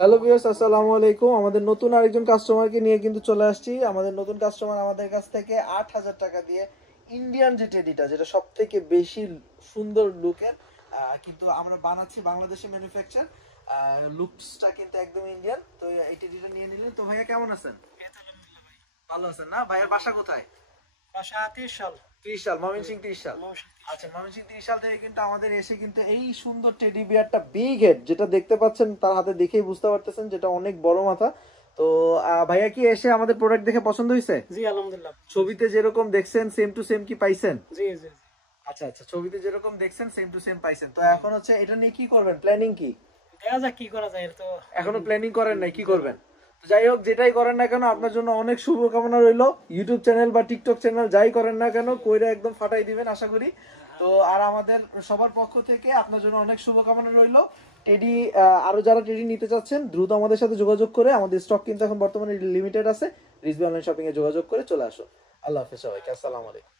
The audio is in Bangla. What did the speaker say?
হ্যালো ভিউয়ার্স, আসসালামু আলাইকুম। আমাদের নতুন আরেকজন কাস্টমারকে নিয়ে কিন্তু চলে আসছি। আমাদের নতুন কাস্টমার আমাদের কাছ থেকে 8,000 টাকা দিয়ে ইন্ডিয়ান যে টেডিটা, যেটা সব থেকে বেশি সুন্দর লুকের, কিন্তু আমরা বানাচ্ছি বাংলাদেশে ম্যানুফ্যাকচার, লুকসটা কিন্তু একদম ইন্ডিয়ান। তো এই টেডিটা নিয়ে নিলেন। তো ভাইয়া কেমন আছেন? ভালো আছেন না? ভাইয়ার বাসা কোথায়? বাসা 30 সাল। 30 সাল, ময়মনসিংহ 30 সাল। আচ্ছা, ময়মনসিংহ 30 সাল থেকে কিন্তু আমাদের এসে কিন্তু এই সুন্দর টেডি বিয়ারটা বিগ হেড যেটা দেখতে পাচ্ছেন তার হাতে দেখেই বুঝতে পারতেছেন যেটা অনেক বড় মাথা। তো ভাইয়া কি এসে আমাদের প্রোডাক্ট দেখে পছন্দ হয়েছে? জি আলহামদুলিল্লাহ। ছবিতে যেরকম দেখছেন সেম টু সেম কি পাইছেন? জি জি জি। আচ্ছা আচ্ছা, ছবিতে যেরকম দেখছেন সেম টু সেম পাইছেন। তো এখন হচ্ছে এটা নিয়ে কি করবেন, প্ল্যানিং কি? দেখা যাক কি করা যায়, এর তো এখনো প্ল্যানিং করেন নাই কি করবেন? তো যাই হোক, যেটাই করেন না কেন আপনার জন্য অনেক শুভকামনা রইলো। ইউটিউব চ্যানেল বা টিকটক চ্যানেল যাই করেন না কেন কইরা একদম ফাটাই দিবেন আশা করি। তো আর আমাদের সবার পক্ষ থেকে আপনার জন্য অনেক শুভকামনা রইলো। টেডি, আরো যারা টেডি নিতে চাচ্ছেন দ্রুত আমাদের সাথে যোগাযোগ করে, আমাদের স্টক কিন্তু এখন বর্তমানে লিমিটেড আছে, রিজভি অনলাইন শপিং এ যোগাযোগ করে চলে আসো। আল্লাহ হাফেজ সবাইকে, আসসালামু আলাইকুম।